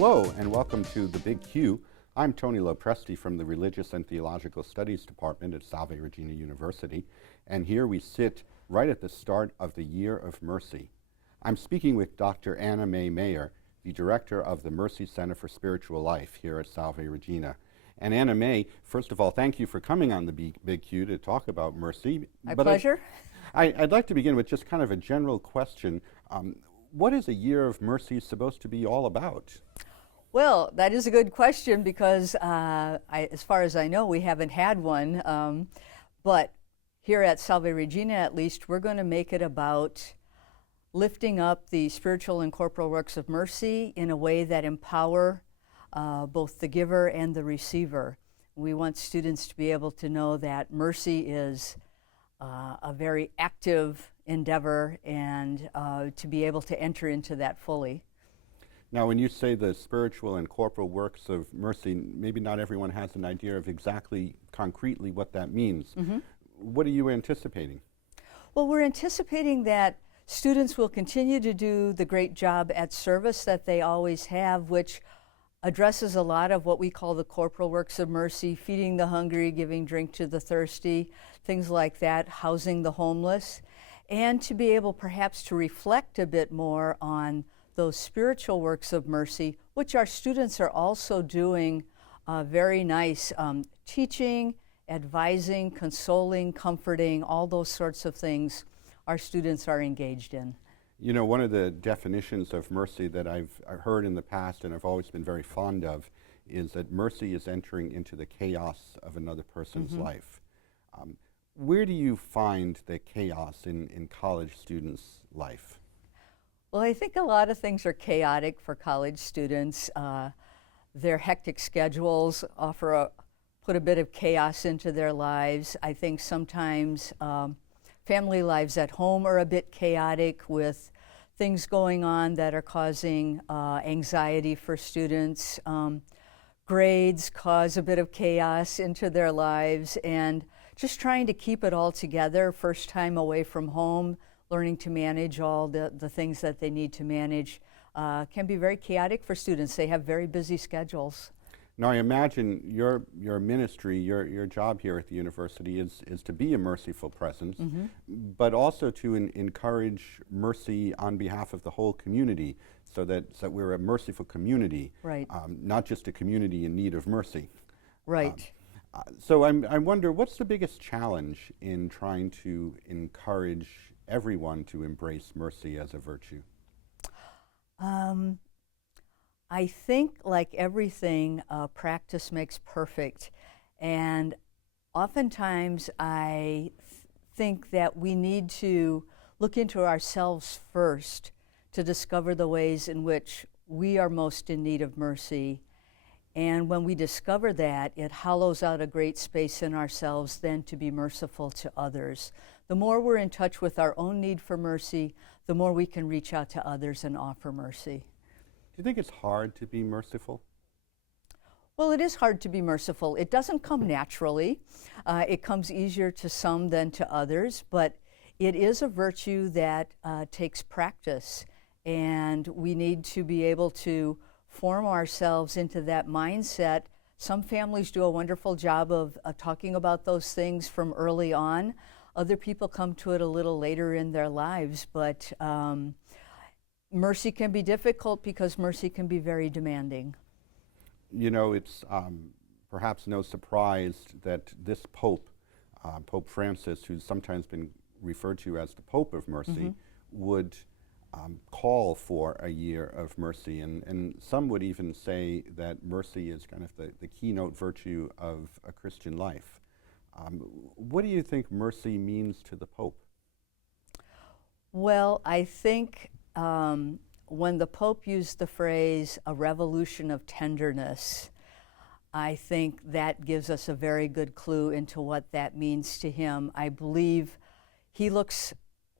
Hello and welcome to The Big Q. I'm Tony LoPresti from the Religious and Theological Studies Department at Salve Regina University, and here we sit right at the start of the Year of Mercy. I'm speaking with Dr. Mae Mayer, the director of the Mercy Center for Spiritual Life here at Salve Regina. And Mae, first of all, thank you for coming on the Big Q to talk about mercy. My pleasure. I'd like to begin with just kind of a general question. What is a Year of Mercy supposed to be all about? Well, that is a good question because as far as I know, we haven't had one. But here at Salve Regina, at least, we're going to make it about lifting up the spiritual and corporal works of mercy in a way that empower both the giver and the receiver. We want students to be able to know that mercy is a very active endeavor and to be able to enter into that fully. Now, when you say the spiritual and corporal works of mercy, maybe not everyone has an idea of exactly concretely what that means. Mm-hmm. What are you anticipating? Well, we're anticipating that students will continue to do the great job at service that they always have, which addresses a lot of what we call the corporal works of mercy, feeding the hungry, giving drink to the thirsty, things like that, housing the homeless, and to be able perhaps to reflect a bit more on those spiritual works of mercy, which our students are also doing very nice teaching, advising, consoling, comforting, all those sorts of things our students are engaged in. You know, one of the definitions of mercy that I've heard in the past and I've always been very fond of is that mercy is entering into the chaos of another person's mm-hmm. life. Where do you find the chaos in college students' life? Well, I think a lot of things are chaotic for college students. Their hectic schedules put a bit of chaos into their lives. I think sometimes family lives at home are a bit chaotic with things going on that are causing anxiety for students. Grades cause a bit of chaos into their lives, and just trying to keep it all together, first time away from home, learning to manage all the things that they need to manage can be very chaotic for students. They have very busy schedules. Now, I imagine your ministry, your job here at the university is to be a merciful presence, mm-hmm. but also to encourage mercy on behalf of the whole community, so that we're a merciful community, right? Not just a community in need of mercy. Right. So I wonder, what's the biggest challenge in trying to encourage everyone to embrace mercy as a virtue? I think, like everything, practice makes perfect. And oftentimes I think that we need to look into ourselves first to discover the ways in which we are most in need of mercy. And when we discover that, it hollows out a great space in ourselves then to be merciful to others. The more we're in touch with our own need for mercy, the more we can reach out to others and offer mercy. Do you think it's hard to be merciful? Well, it is hard to be merciful. It doesn't come naturally. It comes easier to some than to others, but it is a virtue that takes practice, and we need to be able to form ourselves into that mindset. Some families do a wonderful job of talking about those things from early on. Other people come to it a little later in their lives, but mercy can be difficult because mercy can be very demanding. You know, it's perhaps no surprise that this Pope, Pope Francis, who's sometimes been referred to as the Pope of Mercy, mm-hmm. would call for a year of mercy. And some would even say that mercy is kind of the keynote virtue of a Christian life. What do you think mercy means to the Pope? Well, I think when the Pope used the phrase, a revolution of tenderness, I think that gives us a very good clue into what that means to him. I believe he looks,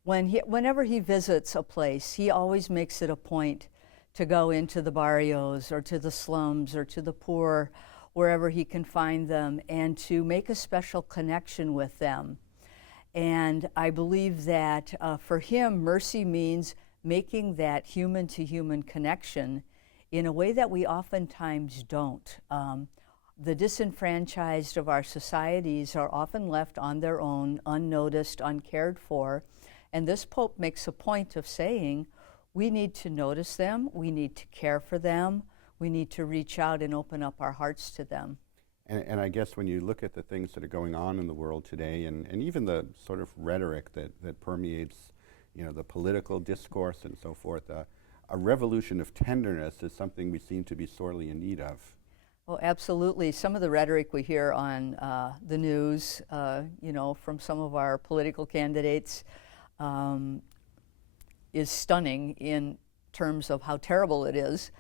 whenever he visits a place, he always makes it a point to go into the barrios or to the slums or to the poor, wherever he can find them, and to make a special connection with them. And I believe that for him, mercy means making that human-to-human connection in a way that we oftentimes don't. The disenfranchised of our societies are often left on their own, unnoticed, uncared for, and this Pope makes a point of saying we need to notice them, we need to care for them, we need to reach out and open up our hearts to them. And I guess when you look at the things that are going on in the world today, and even the sort of rhetoric that permeates, you know, the political discourse and so forth, a revolution of tenderness is something we seem to be sorely in need of. Oh, absolutely. Some of the rhetoric we hear on the news, you know, from some of our political candidates is stunning in terms of how terrible it is.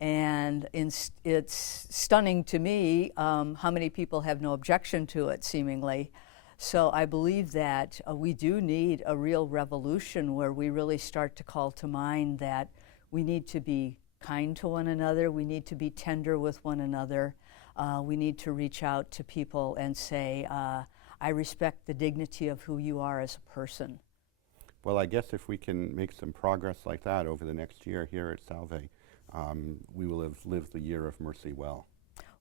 And it's stunning to me how many people have no objection to it, seemingly. So I believe that we do need a real revolution where we really start to call to mind that we need to be kind to one another, we need to be tender with one another, we need to reach out to people and say, I respect the dignity of who you are as a person. Well, I guess if we can make some progress like that over the next year here at Salve, we will have lived the year of mercy well.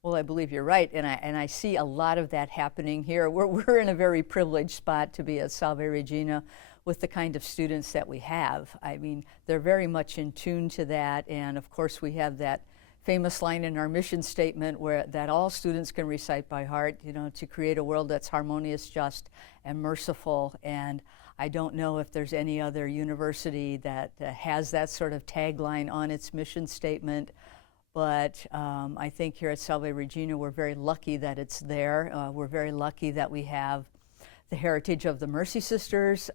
Well, I believe you're right, and I see a lot of that happening here. We're in a very privileged spot to be at Salve Regina with the kind of students that we have. I mean, they're very much in tune to that, and of course we have that famous line in our mission statement where that all students can recite by heart, you know, to create a world that's harmonious, just, and merciful. And I don't know if there's any other university that has that sort of tagline on its mission statement, but I think here at Salve Regina we're very lucky that it's there. We're very lucky that we have the heritage of the Mercy Sisters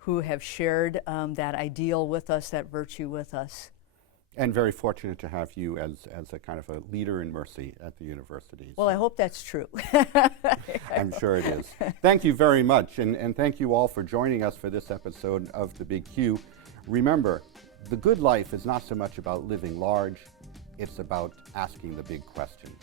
who have shared that ideal with us, that virtue with us. And very fortunate to have you as a kind of a leader in mercy at the university. Well, I hope that's true. I'm sure it is. Thank you very much, and thank you all for joining us for this episode of The Big Q. Remember, the good life is not so much about living large, it's about asking the big questions.